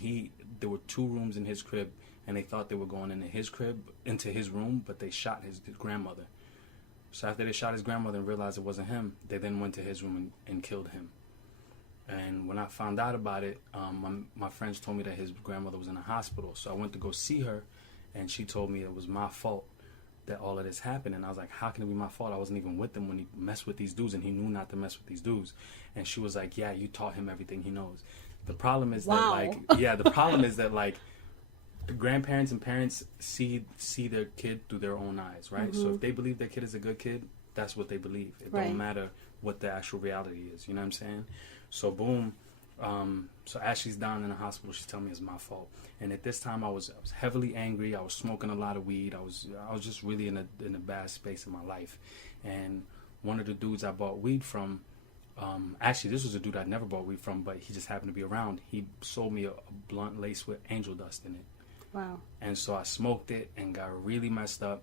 there were 2 rooms in his crib, and they thought they were going into his room, but they shot his grandmother. So after they shot his grandmother and realized it wasn't him, they then went to his room and killed him. And when I found out about it, my friends told me that his grandmother was in a hospital. So I went to go see her, and she told me it was my fault that all of this happened. And I was like, how can it be my fault? I wasn't even with him when he messed with these dudes, and he knew not to mess with these dudes. And she was like, yeah, you taught him everything he knows. The problem is that like grandparents and parents see their kid through their own eyes, right? So if they believe their kid is a good kid, that's what they believe. It don't matter what the actual reality is. You know what I'm saying? So boom. So as she's down in the hospital, she's telling me it's my fault. And at this time, I was heavily angry. I was smoking a lot of weed. I was just really in a bad space in my life. And one of the dudes I bought weed from, actually this was a dude I never bought weed from, but he just happened to be around. He sold me a blunt laced with angel dust in it. Wow. And so I smoked it and got really messed up.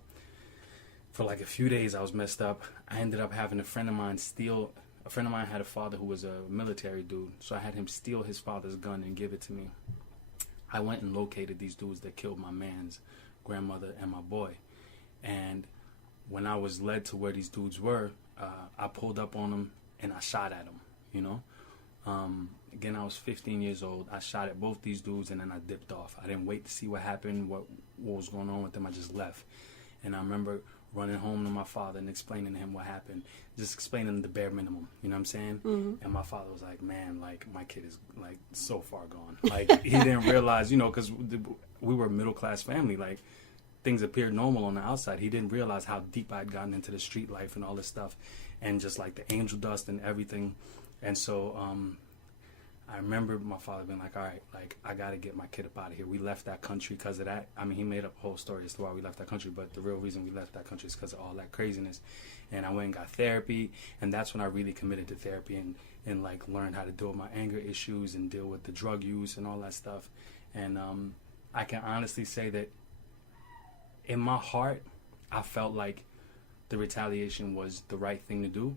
For like a few days, I was messed up. I ended up having a friend of mine had a father who was a military dude, so I had him steal his father's gun and give it to me. I went and located these dudes that killed my man's grandmother and my boy. And when I was led to where these dudes were, I pulled up on them and I shot at them, you know. Again, I was 15 years old. I shot at both these dudes, and then I dipped off. I didn't wait to see what happened, what was going on with them. I just left. And I remember running home to my father and explaining to him what happened, just explaining the bare minimum, you know what I'm saying? And my father was like, man, like, my kid is, like, so far gone. Like, he didn't realize, you know, because we were a middle-class family, like, things appeared normal on the outside. He didn't realize how deep I'd gotten into the street life and all this stuff, and just, like, the angel dust and everything. And so, I remember my father being like, all right, like, I got to get my kid up out of here. We left that country because of that. I mean, he made up a whole story as to why we left that country, but the real reason we left that country is because of all that craziness. And I went and got therapy, and that's when I really committed to therapy and like, learned how to deal with my anger issues and deal with the drug use and all that stuff. And I can honestly say that in my heart, I felt like the retaliation was the right thing to do.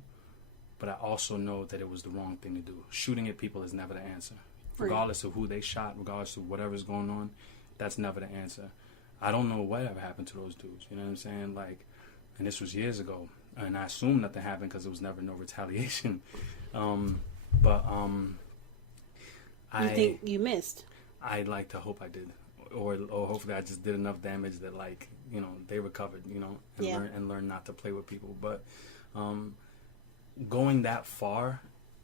But I also know that it was the wrong thing to do. Shooting at people is never the answer. Regardless of who they shot, regardless of whatever's going on, that's never the answer. I don't know whatever happened to those dudes. You know what I'm saying? Like, and this was years ago. And I assume nothing happened because there was never no retaliation. You think you missed? I'd like to hope I did. Or hopefully I just did enough damage that, like, you know, they recovered, you know, and learned not to play with people. But going that far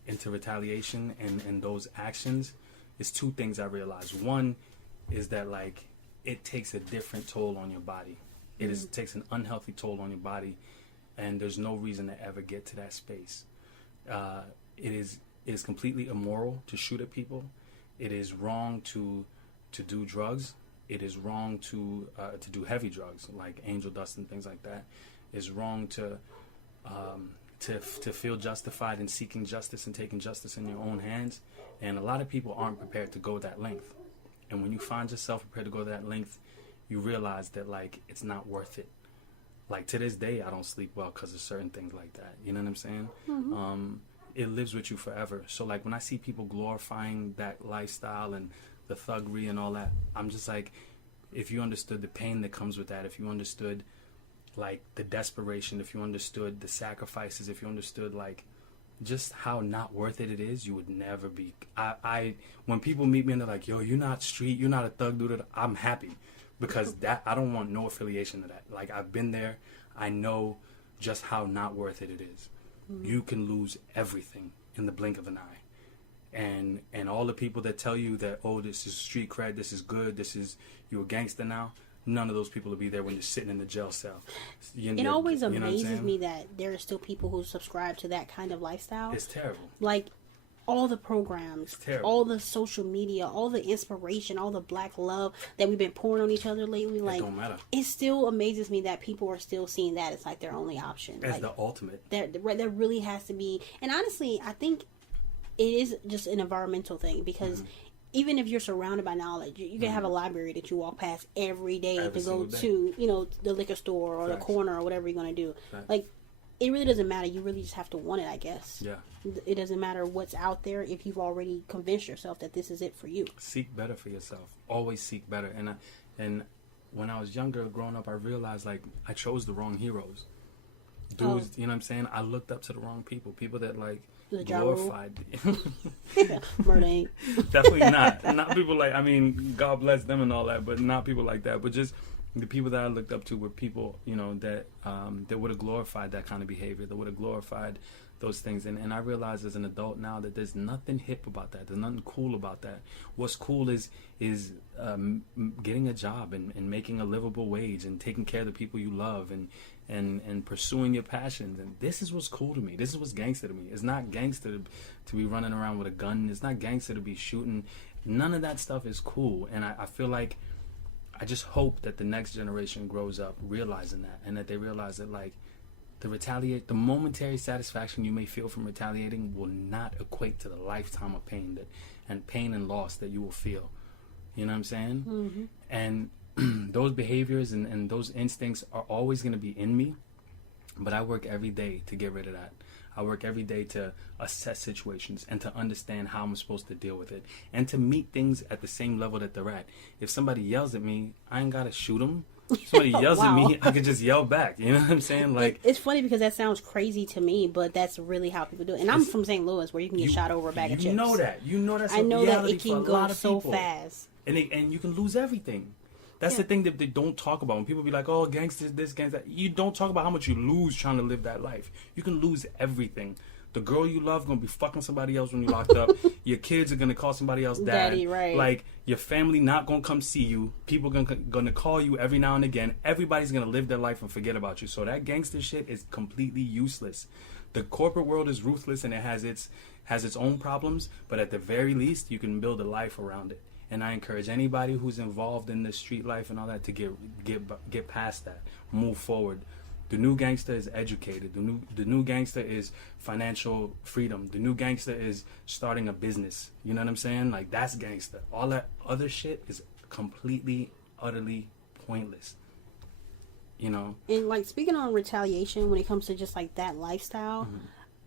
into retaliation and those actions is two things I realized. One is that, like, it takes a different toll on your body. It takes an unhealthy toll on your body, and there's no reason to ever get to that space. It is completely immoral to shoot at people. It is wrong to do drugs. It is wrong to do heavy drugs like angel dust and things like that. It's wrong to feel justified in seeking justice and taking justice in your own hands. And a lot of people aren't prepared to go that length. And when you find yourself prepared to go that length, you realize that, like, it's not worth it. Like, to this day, I don't sleep well because of certain things like that. You know what I'm saying? It lives with you forever. So, like, when I see people glorifying that lifestyle and the thuggery and all that, I'm just like, if you understood the pain that comes with that, if you understood, like, the desperation, if you understood the sacrifices, if you understood, like, just how not worth it is, you would never be. When people meet me and they're like, yo, you're not street, you're not a thug dude, I'm happy, because that, I don't want no affiliation to that. Like, I've been there. I know just how not worth it is. You can lose everything in the blink of an eye. And all the people that tell you that, oh, this is street cred, this is good, this is, you a gangster now, none of those people will be there when you're sitting in the jail cell. It always amazes me that there are still people who subscribe to that kind of lifestyle. It's terrible. Like, all the programs, all the social media, all the inspiration, all the black love that we've been pouring on each other lately, like, it don't matter. It still amazes me that people are still seeing that as, like, their only option. As like, the ultimate. There really has to be, and honestly, I think it is just an environmental thing, because even if you're surrounded by knowledge, you can have a library that you walk past every day to go to, you know, the liquor store or the corner or whatever you're going to do. Like, it really doesn't matter. You really just have to want it, I guess. Yeah. It doesn't matter what's out there if you've already convinced yourself that this is it for you. Seek better for yourself. Always seek better. And when I was younger, growing up, I realized, like, I chose the wrong heroes. Dudes, you know what I'm saying? I looked up to the wrong people. People that, like, glorified. Murder. Definitely not. Not people like, I mean, God bless them and all that, but not people like that. But just the people that I looked up to were people, you know, that would have glorified that kind of behavior, that would have glorified those things. And I realize as an adult now that there's nothing hip about that. There's nothing cool about that. What's cool is getting a job and making a livable wage and taking care of the people you love and pursuing your passions. And this is what's cool to me. This is what's gangster to me. It's not gangster to be running around with a gun. It's not gangster to be shooting. None of that stuff is cool. And I feel like, I just hope that the next generation grows up realizing that, and that they realize that, like, the momentary satisfaction you may feel from retaliating will not equate to the lifetime of pain and loss that you will feel. You know what I'm saying? And those behaviors and those instincts are always going to be in me, but I work every day to get rid of that. I work every day to assess situations and to understand how I'm supposed to deal with it, and to meet things at the same level that they're at. If somebody yells at me, I ain't got to shoot them. somebody yells at Wow. me, I could just yell back. You know what I'm saying? Like, It's funny because that sounds crazy to me, but that's really how people do it. And I'm It's- from St. Louis, where you can get shot over a bag of chips. You know that. You know that's I a know that reality it for can a go lot of so people. fast. And you can lose everything. That's the thing that they don't talk about. When people be like, "Oh, gangsters this, gangsters that," you don't talk about how much you lose trying to live that life. You can lose everything. The girl you love gonna be fucking somebody else when you're locked up. Your kids are gonna call somebody else dad. Daddy, right. Like, your family not gonna come see you. People gonna call you every now and again. Everybody's gonna live their life and forget about you. So that gangster shit is completely useless. The corporate world is ruthless and it has its own problems. But at the very least, you can build a life around it. And I encourage anybody who's involved in the street life and all that to get past that, move forward. The new gangster is educated. The new gangster is financial freedom. The new gangster is starting a business. You know what I'm saying? Like, that's gangster. All that other shit is completely, utterly pointless. You know? And like, speaking on retaliation, when it comes to just like that lifestyle,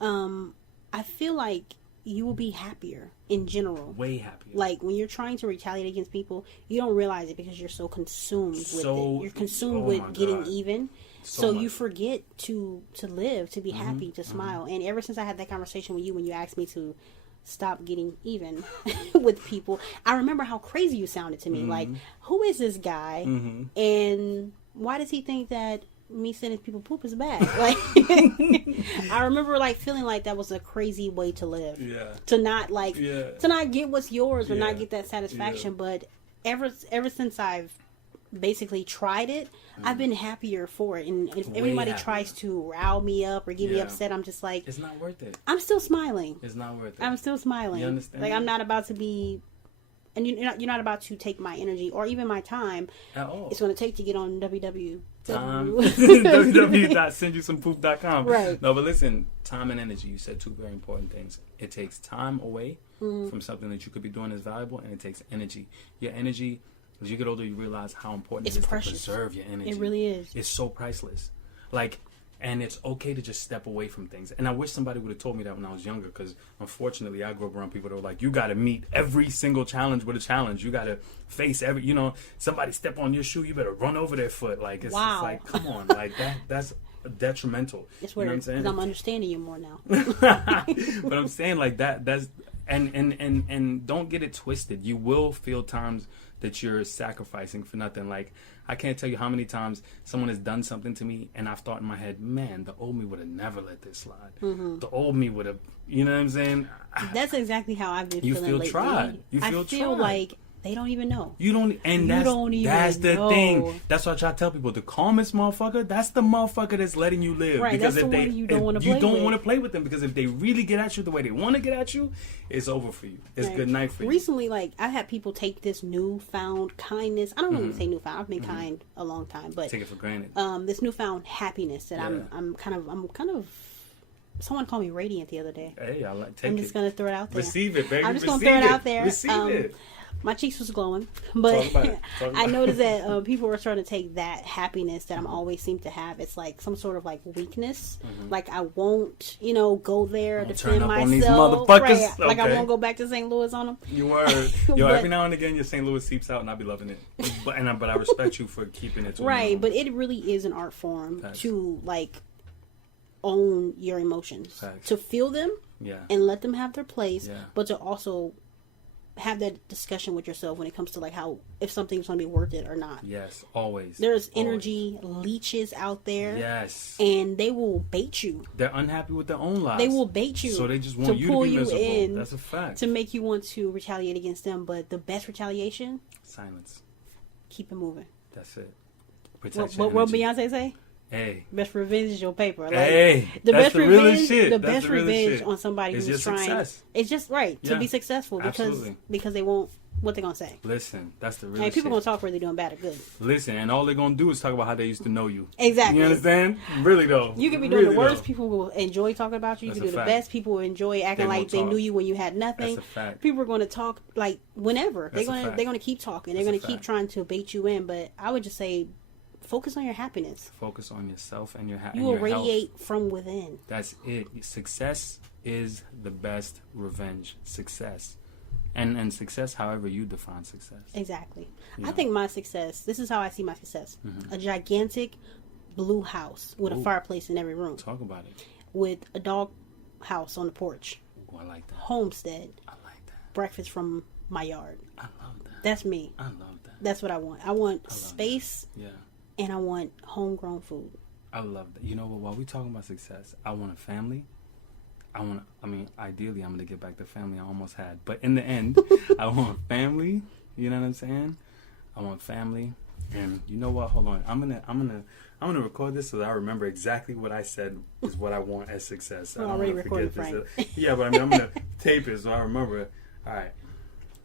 I feel like you will be happier in general. Way happier. Like, when you're trying to retaliate against people, you don't realize it because you're so consumed with it. You're consumed with getting even. So you forget to live, to be happy, to smile. And ever since I had that conversation with you when you asked me to stop getting even with people, I remember how crazy you sounded to me. Like, who is this guy? And why does he think that me sending people poop is bad? Like, I remember like feeling like that was a crazy way to live. Yeah. To not like to not get what's yours or Yeah. not get that satisfaction. But ever since I've basically tried it, I've been happier for it. And if everybody happier. tries to rile me up or get me upset, I'm just like, It's not worth it. I'm still smiling. It's not worth it. I'm still smiling. You understand? Like, I'm not about to be, and you're not about to take my energy or even my time. At all. It's going to take to get on www.sendyousomepoop.com. Right. No, but listen, time and energy. You said two very important things. It takes time away from something that you could be doing that's valuable, and it takes energy. Your energy, as you get older, you realize how important It's it is precious. to preserve your energy. It really is. It's so priceless. Like, and it's okay to just step away from things. And I wish somebody would have told me that when I was younger, because unfortunately I grew up around people that were like, you got to meet every single challenge with a challenge. You got to face somebody step on your shoe, you better run over their foot. Like, it's Wow. just like, come on, like that's detrimental. It's You know weird what I'm because saying? I'm understanding you more now. But I'm saying, like, that's and don't get it twisted. You will feel times that you're sacrificing for nothing. Like, I can't tell you how many times someone has done something to me and I've thought in my head, man, the old me would have never let this slide. The old me would have, you know what I'm saying? That's exactly how I've been You feeling feel lately. tried. You feel I feel tried. like they don't even know. You don't, and You that's, don't even that's the know. thing. That's what I try to tell people. The calmest motherfucker, that's the motherfucker that's letting you live. Right, Because that's if the they, one you don't if wanna you play don't with. want to play with them, because if they really get at you the way they want to get at you, it's over for you. It's Right. good night for you. Recently, like, I've had people take this newfound kindness. I don't really say newfound. I've been kind a long time, but Take it for granted. this newfound happiness that Yeah. I'm kind of. Someone called me radiant the other day. Hey, I like take I'm it. just gonna throw it out there. Receive it, baby. I'm just gonna Receive throw it out there. Receive it. My cheeks was glowing, but Talk about it. Talk about I it. noticed that people were starting to take that happiness that I'm always seem to have. It's like some sort of like weakness. Like, I won't, go there Won't defend turn up myself. on these motherfuckers? Right. Like, I Okay. won't go back to St. Louis on them. You were. Yo, But- every now and again, your St. Louis seeps out, and I be loving it. But I respect you for keeping it to a Right, minimum. but it really is an art form Facts. to like own your emotions, Facts. to feel them Yeah. and let them have their place, Yeah. but to also have that discussion with yourself when it comes to like how if something's going to be worth it or not. Yes, always. There's Always. energy leeches out there, Yes. and they will bait you. They're unhappy with their own lives. They will bait you. So they just want to you to pull be you miserable. in That's a fact. to make you want to retaliate against them. But the best retaliation, Silence. keep it moving. That's it. Protect What your energy. Beyonce say? Hey. Best revenge is your paper. Like, Hey. the That's best the realest revenge, shit. the That's best the realest revenge shit. on somebody It's who's your trying. success. It's just right to Yeah. be successful Absolutely. because they won't. What they gonna say? Listen, that's the real Hey, people shit. gonna talk whether they're doing bad or good. Listen, and all they're gonna do is talk about how they used to know you. Exactly. You understand? Really though. You can be doing Really, the worst. though. People will enjoy talking about you. You That's can a do the fact. best. People will enjoy acting They like won't they talk. knew you when you had nothing. That's a fact. People are going to talk like whenever. That's a fact. They're gonna keep talking. They're That's a gonna keep fact. trying to bait you in. But I would just say, focus on your happiness. Focus on yourself and your You and will your health. radiate from within. That's it. Success is the best revenge. Success. And success, however you define success. Exactly. Yeah. I think my success, this is how I see my success. A gigantic blue house with a fireplace in every room. Talk about it. With a dog house on the porch. Oh, I like that. Homestead. I like that. Breakfast from my yard. I love that. That's me. I love that. That's what I want. I want space. That. Yeah. And I want homegrown food. I love that. You know what? While we talking about success, I want a family. Ideally, I'm gonna get back the family I almost had, but in the end, I want family. You know what I'm saying? I want family, and you know what? Hold on. I'm gonna record this so that I remember exactly what I said is what I want as success. I don't already want to recorded, forget Frank. this. Yeah, but I'm gonna tape it so I remember. All right,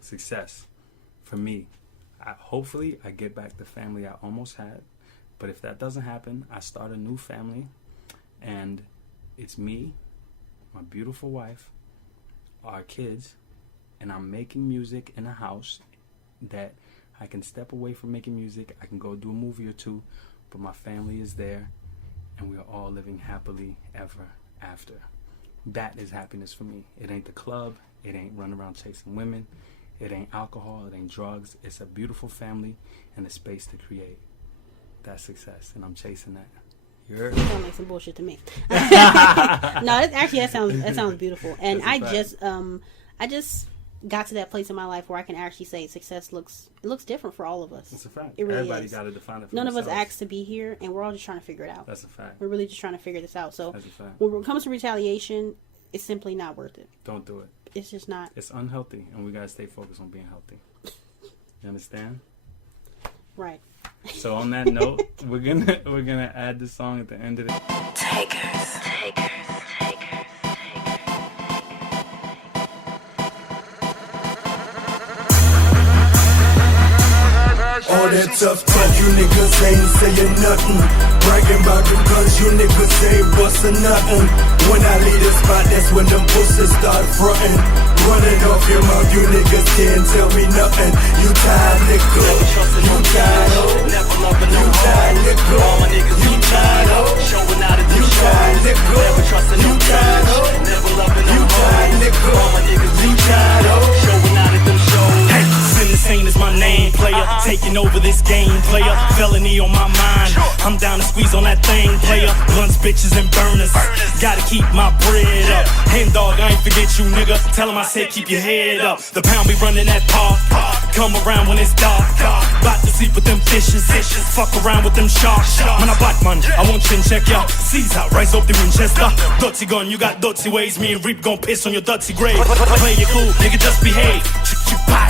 success for me. Hopefully, I get back the family I almost had. But if that doesn't happen, I start a new family, and it's me, my beautiful wife, our kids, and I'm making music in a house that I can step away from making music. I can go do a movie or two, but my family is there, and we are all living happily ever after. That is happiness for me. It ain't the club. It ain't running around chasing women. It ain't alcohol. It ain't drugs. It's a beautiful family and a space to create. That's success, and I'm chasing that. You heard? That sounds like some bullshit to me. No, that sounds beautiful. And I just got to that place in my life where I can actually say success looks different for all of us. It's a fact. It really Everybody is. got to define it for None themselves. of us asked to be here, and we're all just trying to figure it out. That's a fact. We're really just trying to figure this out. So That's a fact. when it comes to retaliation, it's simply not worth it. Don't do it. It's just not. It's unhealthy, and we got to stay focused on being healthy. You understand? Right. So on that note, we're gonna add this song at the end of the Takers. All that tough talk, you niggas ain't saying nothing. Bragging about them guns, you niggas ain't bustin' nothing. When I leave the spot, that's when them pussies start frontin'. Running off your mouth, you niggas can't tell me nothing. You tired, nigga. You tired, ho. You tired, nigga. You tired, ho. You tired, nigga. You tired, ho. You tired, nigga. You tired, ho. Hey, sin insane is my name, player. Taking over this game, player. Felony on my mind. I'm down to squeeze on that thing, player. Blunts, bitches, and burners. Gotta keep my bread up. Hand dog, I ain't forget you, nigga. Tell him I said keep your head up. The pound be running that park. Come around when it's dark. About to sleep with them fishes. Fuck around with them sharks. Man, I Batman, I won't chin check ya. Caesar, rise up the Winchester. Dirty gun, you got dirty ways. Me and Reap gon' piss on your dirty grave. Play it cool, nigga, just behave.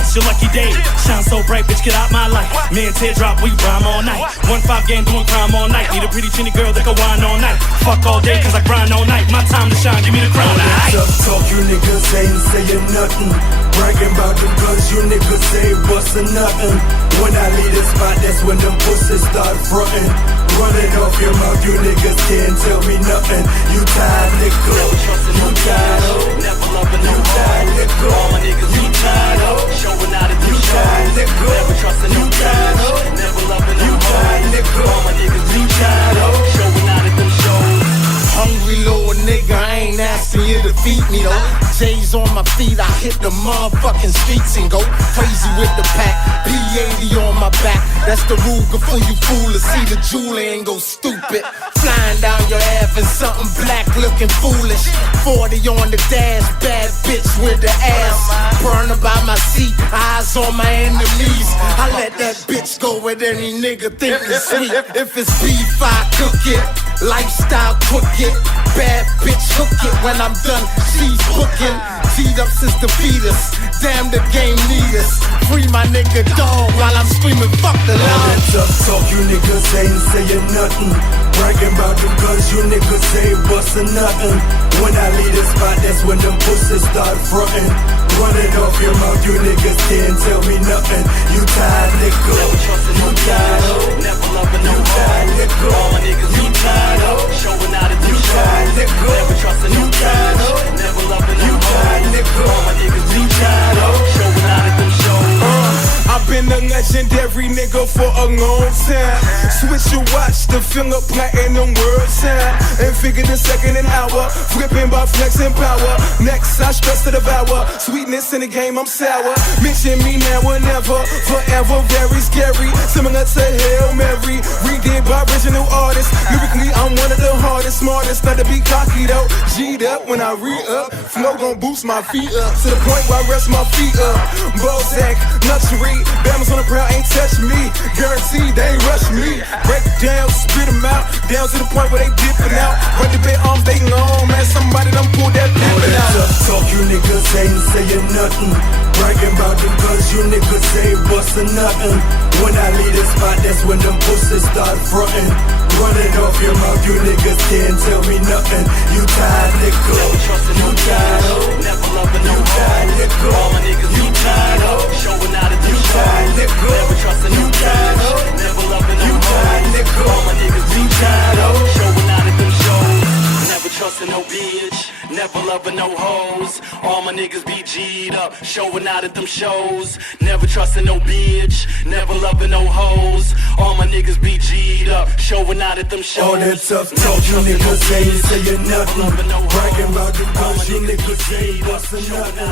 It's your lucky day. Shine so bright, bitch, get out my life. Me and Teardrop, we rhyme all night. 1-5 game doing crime all night. Need a pretty chinny girl that can whine all night. Fuck all day, cause I grind all night. My time to shine, give me the crown. Tough talk, you niggas ain't saying nothing. Bragging about them guns, you niggas ain't bustin' nothing. When I leave the spot, that's when them pussies start frontin'. Running off your mouth, you niggas can't tell me nothing. You tired, nigga. You tired, ho. You tired, nigga. You tired, ho. You tired, nigga. You tired, ho. You tired, nigga. You tired, ho. Hungry little nigga, I ain't asking you to feed me though. J's on my feet, I hit the motherfucking streets and go crazy with the pack. P80 on my back, that's the Ruger for you foolers. See the jeweler and go stupid. Flying down your ass in something black looking foolish. 40 on the dash, bad bitch with the ass. Burner by my seat, eyes on my enemies. I let that bitch go with any nigga think it's sweet. If it's beef, I cook it. Lifestyle cook it. Bad bitch hook it. When I'm done, she's booking. Teed up since the fetus. Damn, the game need us. Free my nigga dog while I'm screaming fuck the law. All that tough talk, you niggas ain't saying nothing. Bragging about them guns, you niggas ain't bustin' nothing. When I leave the spot, that's when them pussies start frontin'. Running off your mouth, you niggas can't tell me nothing. You tired, nigga. You tired, ho. You tired, nigga. You tired, ho. You tired, nigga. You tired, ho. You tired, nigga. You tired, ho. I've been a legendary nigga for a long time. Switch your watch to fill up platinum world time. And figure the second an hour. Flipping by flexing power. Next, I stress to devour. Sweetness in the game, I'm sour. Mention me now or never. Forever very scary. Similar to Hail Mary. Redid by original artists. Lyrically, I'm one of the hardest, smartest. Not to be cocky though. G'd up when I re-up. Flow gon' boost my feet up. To the point where I rest my feet up. Bozak, luxury. Bama's on the prowl, ain't touch me. Guaranteed they ain't rush me. Break down, spit them out. Down to the point where they dipping out. Run the bed arms, they long, man. Somebody done pulled that pippin' out. Tough talk, you niggas ain't saying nothing. Bragging about them guns, you niggas ain't bustin' nothing. When I leave the spot, that's when them pussies start frontin'. Running off your mouth, you niggas can't tell me nothing. You tired, nigga. You tired, ho. Never loving no You tired, nigga. All my niggas You tired, ho. showing out at You them tired, shows. nigga. Never trusting You no tired, ho. bitch. Never loving no You tired, hoes. nigga. All my niggas You tired, ho. showing out at them shows. Never trusting no bitch. Never loving no hoes. All my niggas be G'd up, showing out at them shows. Never trusting no bitch. Never loving no hoes. All my niggas be G'd up, showing out at them shows. All that tough talk, you niggas ain't saying nothing. Bragging about them guns, you niggas ain't bustin' nothing.